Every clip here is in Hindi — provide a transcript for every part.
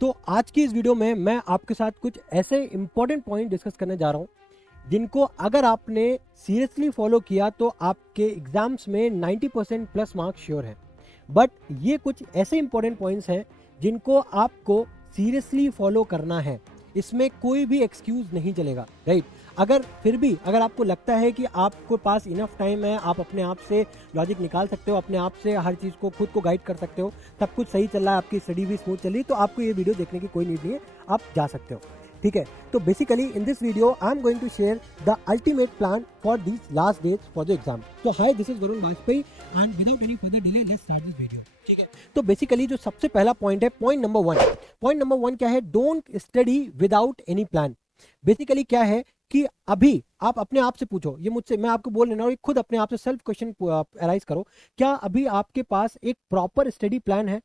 तो आज की इस वीडियो में मैं आपके साथ कुछ ऐसे इंपॉर्टेंट पॉइंट डिस्कस करने जा रहा हूँ जिनको अगर आपने सीरियसली फॉलो किया तो आपके एग्जाम्स में 90% प्लस मार्क्स श्योर हैं। बट ये कुछ ऐसे इंपॉर्टेंट पॉइंट्स हैं जिनको आपको सीरियसली फॉलो करना है, इसमें कोई भी एक्सक्यूज नहीं चलेगा, राइट। अगर आपको लगता है कि आपके पास इनफ टाइम है, आप अपने आप से लॉजिक निकाल सकते हो, अपने आप से हर चीज़ को खुद को गाइड कर सकते हो, सब कुछ सही चल रहा है, आपकी स्टडी भी स्मूथ चल रही है, तो आपको ये वीडियो देखने की कोई नीड नहीं है, आप जा सकते हो, ठीक है। तो basically in this video I am going to share the ultimate plan for this last days for the exam. तो hi, this is Varun Vajpayee and without any further delay let's start this video, ठीक है। तो बेसिकली जो सबसे पहला पॉइंट है, पॉइंट नंबर वन क्या है? Don't study without any plan. Basically क्या है कि अभी आप अपने आप से पूछो, ये मुझसे मैं आपको बोल रहा हूँ, खुद अपने आप से सेल्फ क्वेश्चन अराइज करो, क्या अभी आपके पास एक प्रॉपर स्टडी प्लान है?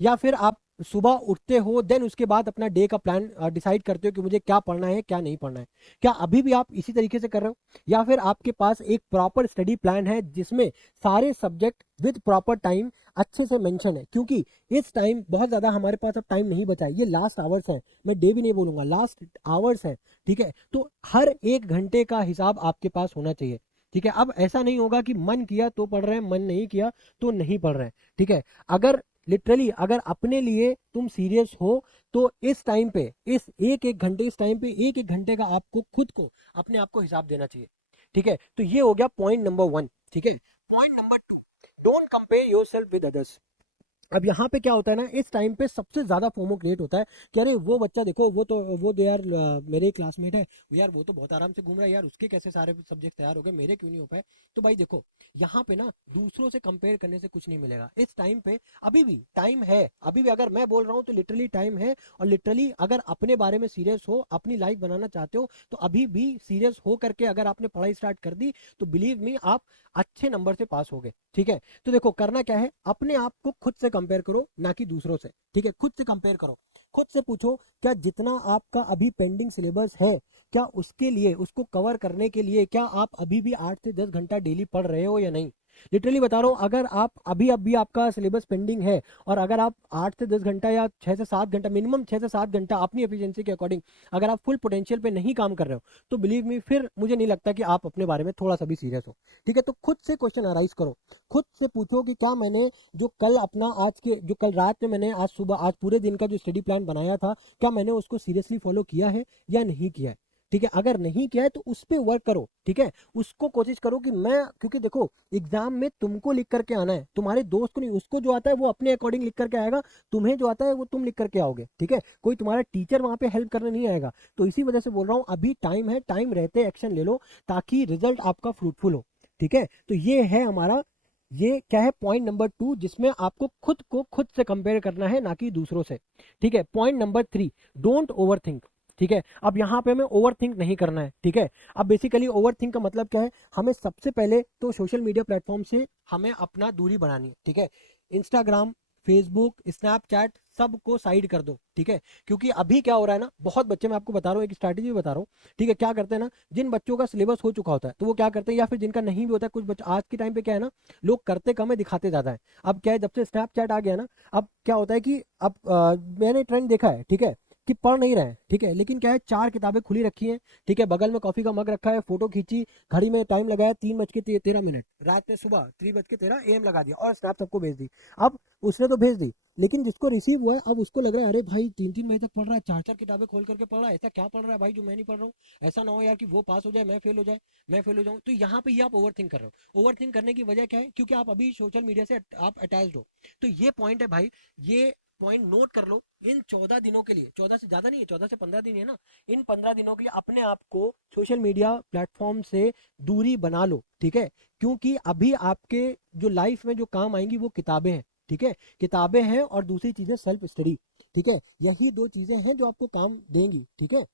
या फिर आप सुबह उठते हो देन उसके बाद अपना डे का प्लान डिसाइड करते हो कि मुझे क्या पढ़ना है क्या नहीं पढ़ना है? क्या अभी भी आप इसी तरीके से कर रहे हो? या फिर आपके पास एक प्रॉपर स्टडी प्लान है जिसमें सारे सब्जेक्ट विद प्रॉपर टाइम अच्छे से मेंशन है? क्योंकि इस टाइम बहुत ज़्यादा हमारे पास अब टाइम नहीं बचा है, ये लास्ट आवर्स है, मैं डे भी नहीं बोलूंगा, लास्ट आवर्स है, ठीक है। तो हर एक घंटे का हिसाब आपके पास होना चाहिए, ठीक है। अब ऐसा नहीं होगा कि मन किया तो पढ़ रहे हैं, मन नहीं किया तो नहीं पढ़ रहे हैं, ठीक है। अगर लिटरली अगर अपने लिए तुम सीरियस हो तो इस टाइम पे, इस एक घंटे, इस टाइम पे एक घंटे का आपको खुद को, अपने आप को हिसाब देना चाहिए, ठीक है। तो ये हो गया पॉइंट नंबर वन, ठीक है। Point number two, don't compare yourself with others. अब यहाँ पे क्या होता है ना, इस टाइम पे सबसे ज्यादा फोमो क्रिएट होता है कि अरे वो बच्चा देखो, वो तो यार मेरे क्लासमेट है यार, वो तो बहुत आराम से घूम रहा है यार, उसके कैसे सारे सब्जेक्ट तैयार हो गए, मेरे क्यों नहीं हो पाए? तो भाई देखो, यहाँ पे ना दूसरों से कंपेयर करने से कुछ नहीं मिलेगा इस टाइम पे। अभी भी टाइम है, अभी भी अगर मैं बोल रहा हूँ तो लिटरली टाइम है। और लिटरली अगर अपने बारे में सीरियस हो, अपनी लाइफ बनाना चाहते हो, तो अभी भी सीरियस हो करके अगर आपने पढ़ाई स्टार्ट कर दी तो बिलीव मी, आप अच्छे नंबर से पास हो गए, ठीक है। तो देखो करना क्या है, अपने आप को खुद से कंपेयर करो, ना कि दूसरों से, ठीक है। खुद से कंपेयर करो, खुद से पूछो क्या जितना आपका अभी पेंडिंग सिलेबस है, क्या उसके लिए, उसको कवर करने के लिए, क्या आप अभी भी 8 से 10 घंटा डेली पढ़ रहे हो या नहीं? लिटरली बता रहा हूँ, अगर आप अभी अभी आपका सिलेबस पेंडिंग है और अगर आप 8 से 10 घंटा या 6 से 7 घंटा, मिनिमम 6 से 7 घंटा अपनी एफिशिएंसी के अकॉर्डिंग अगर आप फुल पोटेंशियल पे नहीं काम कर रहे हो, तो बिलीव मी, फिर मुझे नहीं लगता कि आप अपने बारे में थोड़ा सा भी सीरियस हो, ठीक है। तो खुद से क्वेश्चन अराइज करो, खुद से पूछो कि क्या मैंने जो कल अपना जो कल रात में मैंने आज सुबह, आज पूरे दिन का जो स्टडी प्लान बनाया था, क्या मैंने उसको सीरियसली फॉलो किया है या नहीं किया है, ठीक है। अगर नहीं किया है तो उस पर वर्क करो, ठीक है। उसको कोशिश करो कि मैं, क्योंकि देखो एग्जाम में तुमको लिख करके आना है, तुम्हारे दोस्त को नहीं। उसको जो आता है वो अपने अकॉर्डिंग लिख करके आएगा, तुम्हें जो आता है वो तुम लिख करके आओगे, ठीक है। कोई तुम्हारा टीचर वहां पे हेल्प करने नहीं आएगा। तो इसी वजह से बोल रहा हूँ, अभी टाइम है, टाइम रहते एक्शन ले लो ताकि रिजल्ट आपका फ्रूटफुल हो, ठीक है। तो ये है हमारा, ये क्या है, पॉइंट नंबर टू, जिसमें आपको खुद को खुद से कंपेयर करना है, ना कि दूसरों से, ठीक है। Point number three, don't over think, ठीक है। अब यहाँ पे हमें ओवर थिंक नहीं करना है, ठीक है। अब बेसिकली ओवर थिंक का मतलब क्या है, हमें सबसे पहले तो सोशल मीडिया प्लेटफॉर्म से हमें अपना दूरी बनानी है, ठीक है। इंस्टाग्राम, फेसबुक, स्नैपचैट, सबको साइड कर दो, ठीक है। क्योंकि अभी क्या हो रहा है ना, बहुत बच्चे, मैं आपको बता रहा हूँ, एक स्ट्रैटेजी बता रहा हूँ, ठीक है। क्या करते हैं ना, जिन बच्चों का सिलेबस हो चुका होता है तो वो क्या करते हैं, या फिर जिनका नहीं भी होता है, कुछ बच्चे आज के टाइम पे क्या है ना, लोग करते कम है, दिखाते ज्यादा है। अब क्या है, जब से स्नैपचैट आ गया ना, अब क्या होता है कि अब मैंने ट्रेंड देखा है, ठीक है, कि पढ़ नहीं रहे हैं, ठीक है, लेकिन क्या है, 4 किताबें खुली रखी हैं, ठीक है, बगल में कॉफी का मग रखा है, फोटो खींची, घड़ी में टाइम लगाया 3:13, रात में सुबह 3:13 AM लगा दिया और स्नैप सबको भेज दी। अब उसने तो भेज दी, लेकिन जिसको रिसीव हुआ है अब उसको लग रहा है अरे भाई 3-3 बजे तक पढ़ रहा है, 4-4 किताबें खोल करके पढ़ रहा है, ऐसा क्या पढ़ रहा है भाई जो मैं नहीं पढ़ रहा हूँ? ऐसा ना हो यार कि वो पास हो जाए, मैं फेल हो जाए, मैं फेल हो जाऊँ। तो यहाँ पे ये आप ओवर थिंक कर रहे हो। ओवर थिंक करने की वजह क्या है? क्योंकि आप अभी सोशल मीडिया से आप अटैच्ड हो। तो ये पॉइंट है भाई, ये पॉइंट नोट कर लो। इन 14 दिनों के लिए, 14 से ज्यादा नहीं है, 14 से 15 दिन है ना, इन 15 दिनों के लिए अपने आप को सोशल मीडिया प्लेटफॉर्म से दूरी बना लो, ठीक है। क्योंकि अभी आपके जो लाइफ में जो काम आएंगी वो किताबें हैं, ठीक है। किताबें हैं और दूसरी चीजें सेल्फ स्टडी, ठीक है। यही दो चीजें हैं जो आपको काम देंगी, ठीक है।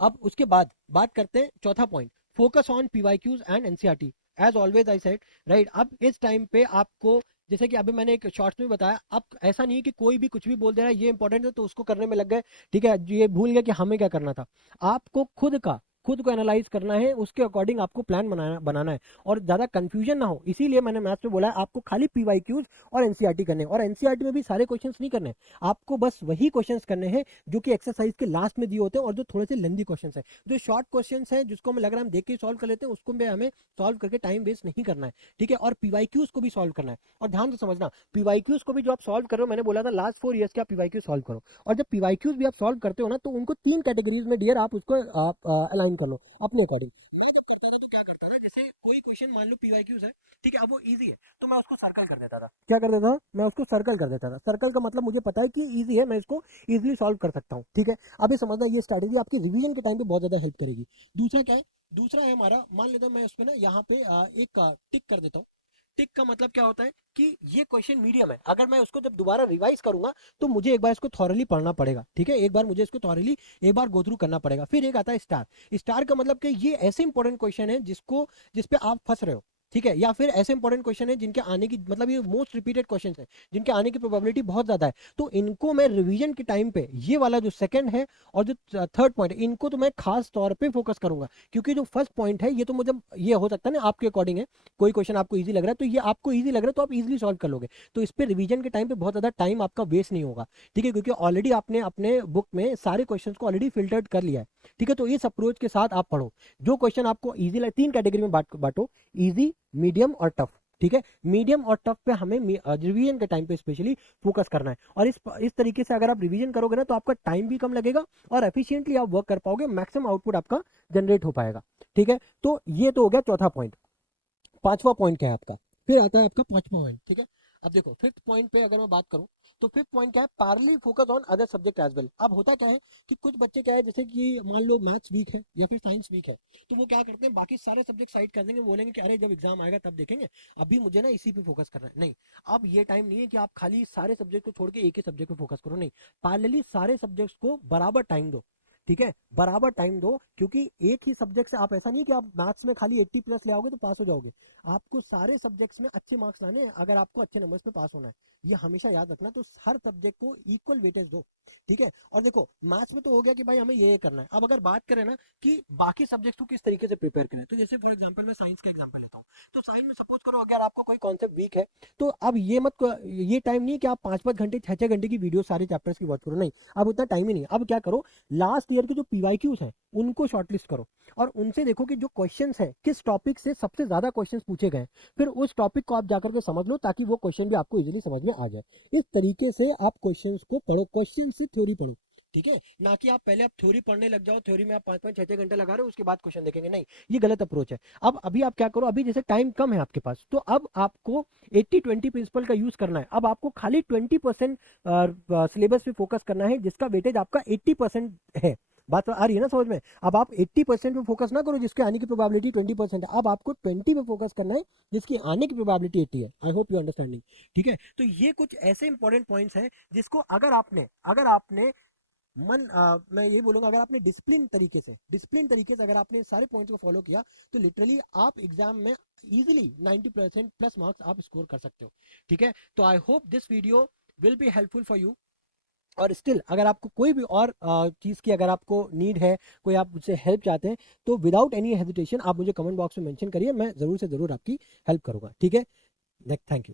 अब उसके बाद बात करते हैं चौथा point, focus on PYQs and NCERT. As always I said, right. अब इस टाइम पे आपको, जैसे कि अभी मैंने एक शॉर्ट्स में बताया, अब ऐसा नहीं है कि कोई भी कुछ भी बोल दे रहा है ये इंपॉर्टेंट है तो उसको करने में लग गए, ठीक है, ये भूल गए कि हमें क्या करना था। आपको खुद का खुद को एनालाइज करना है, उसके अकॉर्डिंग आपको प्लान बनाना है और ज़्यादा कंफ्यूजन ना हो। इसीलिए मैंने मैथ्स में बोला है आपको खाली पीवाईक्यूज और एनसीईआरटी करने हैं, और एनसीईआरटी में भी सारे क्वेश्चंस नहीं करने हैं, आपको बस वही क्वेश्चंस करने हैं जो कि एक्सरसाइज के लास्ट में दिए होते हैं और जो थोड़े से लेंदी क्वेश्चंस हैं। जो शॉर्ट क्वेश्चंस हैं जिसको हमें लग रहा है हम देख के सॉल्व कर लेते हैं, उसको भी हमें सॉल्व करके टाइम वेस्ट नहीं करना है, ठीक है। और पीवाईक्यूज को भी सॉल्व करना है। और ध्यान से समझना, पीवाईक्यूज को भी जो आप सॉल्व कर रहे हो, मैंने बोला था लास्ट 4 ईयर्स के आप पीवाईक्यू सॉल्व करो, और जब पीवाईक्यूज भी आप सॉल्व करते हो ना, तो उनको 3 कैटेगरीज में डियर आप उसको आप अलाइन कर लो अपने अकॉर्डिंग। ये जब करता था तो क्या करता ना, जैसे कोई क्वेश्चन मान लो पीवाईक्यूज है, ठीक है, अब वो इजी है तो मैं उसको सर्कल कर देता था। क्या कर देता था? मैं उसको सर्कल कर देता था। सर्कल का मतलब मुझे पता है कि इजी है, मैं इसको इजीली सॉल्व कर सकता हूँ, ठीक है। अब ये समझना, ये स्ट्रैटेजी आपकी रिवीजन के टाइम पे बहुत ज्यादा हेल्प करेगी। दूसरा क्या है? दूसरा है हमारा, मान लेता हूँ मैं उस पे ना यहाँ पे एक टिक कर देता हूँ। टिक का मतलब क्या होता है कि ये क्वेश्चन मीडियम है, अगर मैं उसको जब दोबारा रिवाइज करूंगा तो मुझे एक बार इसको थॉरली पढ़ना पड़ेगा, ठीक है, एक बार मुझे इसको थॉरली एक बार गो थ्रू करना पड़ेगा। फिर एक आता है स्टार। स्टार का मतलब कि ये ऐसे इंपॉर्टेंट क्वेश्चन है जिसको जिसपे आप फंस रहे हो, ठीक है, या फिर ऐसे इंपॉर्टेंट क्वेश्चन है जिनके आने की मतलब ये मोस्ट रिपीटेड क्वेश्चन है, जिनके आने की प्रोबेबिलिटी बहुत ज्यादा है, तो इनको मैं रिवीजन के टाइम पे ये वाला जो सेकंड है और जो थर्ड पॉइंट है, इनको तो मैं खास तौर पे फोकस करूंगा। क्योंकि जो फर्स्ट पॉइंट है ये तो मुझे ये हो सकता है ना आपके अकॉर्डिंग है, कोई क्वेश्चन आपको इजी लग रहा है तो ये आपको इजी लग रहा है तो आप इजीली सॉल्व कर लोगे, तो इस पे रिवीजन के टाइम पे बहुत ज्यादा टाइम आपका वेस्ट नहीं होगा, ठीक है, क्योंकि ऑलरेडी आपने अपने बुक में सारे क्वेश्चंस को ऑलरेडी फिल्टर्ड कर लिया है, ठीक है। तो इस अप्रोच के साथ आप पढ़ो, जो क्वेश्चन आपको इजी लगे, 3 कैटेगरी में बांटो, इजी, मीडियम और टफ, ठीक है। मीडियम और टफ पे हमें रिवीजन के टाइम पे स्पेशली फोकस करना है, और इस तरीके से अगर आप रिवीजन करोगे ना तो आपका टाइम भी कम लगेगा और एफिशिएंटली आप वर्क कर पाओगे, मैक्सिमम आउटपुट आपका जनरेट हो पाएगा, ठीक है। तो ये तो हो गया चौथा पॉइंट। पांचवा पॉइंट क्या है आपका? फिर आता है आपका पांचवा पॉइंट, ठीक है। अब देखो फिफ्थ पॉइंट पे अगर मैं बात करूं तो फिफ्थ पॉइंट क्या है? Parallelly focus on other subject as well. अब होता क्या है कि कुछ बच्चे क्या है, जैसे कि मान लो मैथ्स वीक है या फिर साइंस वीक है, तो वो क्या करते हैं बाकी सारे सब्जेक्ट साइड कर देंगे, बोलेंगे कि अरे जब एग्जाम आएगा तब देखेंगे, अभी मुझे ना इसी पे फोकस करना है। नहीं, अब ये टाइम नहीं है कि आप खाली सारे सब्जेक्ट को छोड़ के एक ही सब्जेक्ट पे फोकस करो, नहीं, पैरेलली सारे सब्जेक्ट्स को बराबर टाइम दो, ठीक है, बराबर टाइम दो। क्योंकि एक ही सब्जेक्ट से आप, ऐसा नहीं कि आप मैथ्स में खाली 80 प्लस ले आओगे तो पास हो जाओगे, आपको सारे सब्जेक्ट्स में अच्छे मार्क्स लाने हैं अगर आपको अच्छे नंबर्स में पास होना है, ये हमेशा याद रखना। तो हर सब्जेक्ट को इक्वल वेटेज दो, ठीक है। और देखो मैथ्स में तो हो गया कि भाई हमें ये करना है, अब अगर बात करें ना कि बाकी सब्जेक्ट्स को किस तरीके से प्रिपेयर करें, तो जैसे फॉर एग्जांपल मैं साइंस का एग्जांपल लेता हूँ, तो साइंस में सपोज करो अगर आपको कोई कॉन्सेप्ट वीक है, तो अब ये टाइम नहीं कि आप 5-5 घंटे 6-6 घंटे की वीडियो सारे चैप्टर्स की वॉच करो, नहीं, अब उतना टाइम ही नहीं है। अब क्या करो, लास्ट ईयर के जो पीवाईक्यूज हैं उनको शॉर्टलिस्ट करो और उनसे देखो कि जो क्वेश्चंस है किस टॉपिक से सबसे ज्यादा क्वेश्चंस पूछे गए, फिर उस टॉपिक को आप जाकर के समझ लो ताकि वो क्वेश्चन भी आपको इजीली समझ में आ जाए। इस तरीके से आप क्वेश्चंस को पढ़ो, क्वेश्चन से थ्योरी पढ़ो, ठीक है, ना कि आप पहले आप थ्योरी पढ़ने लग जाओ, थ्योरी में आप 5-5 6-6 घंटे लगा रहे हो, उसके बाद क्वेश्चन देखेंगे, नहीं, ये गलत अप्रोच है। अब अभी आप क्या करो, अभी जैसे टाइम कम है आपके पास, तो अब आपको 80-20 प्रिंसिपल का यूज करना है। अब आपको खाली 20% सिलेबस पे फोकस करना है जिसका वेटेज आपका 80% है। बात आ रही है ना समझ में? अब आप 80% पे फोकस ना करो जिसके आने की प्रोबेबिलिटी 20% है, अब आपको 20 पे फोकस करना है जिसकी आने की प्रोबेबिलिटी 80 है। आई होप यू अंडरस्टैंडिंग, ठीक है। तो ये कुछ ऐसे इंपॉर्टेंट पॉइंट्स हैं जिसको अगर आपने मैं ये बोलूंगा, अगर आपने डिसिप्लिन तरीके से अगर आपने सारे पॉइंट्स को फॉलो किया तो लिटरली आप एग्जाम में इजीली 90% प्लस मार्क्स आप स्कोर कर सकते हो, ठीक है। तो I hope this video will be helpful for you. और स्टिल अगर आपको कोई भी और चीज़ की अगर आपको नीड है, कोई आप मुझसे हेल्प चाहते हैं, तो विदाउट एनी हेजिटेशन आप मुझे कमेंट बॉक्स में मेंशन करिए, मैं ज़रूर से ज़रूर आपकी हेल्प करूंगा, ठीक है। Thank you.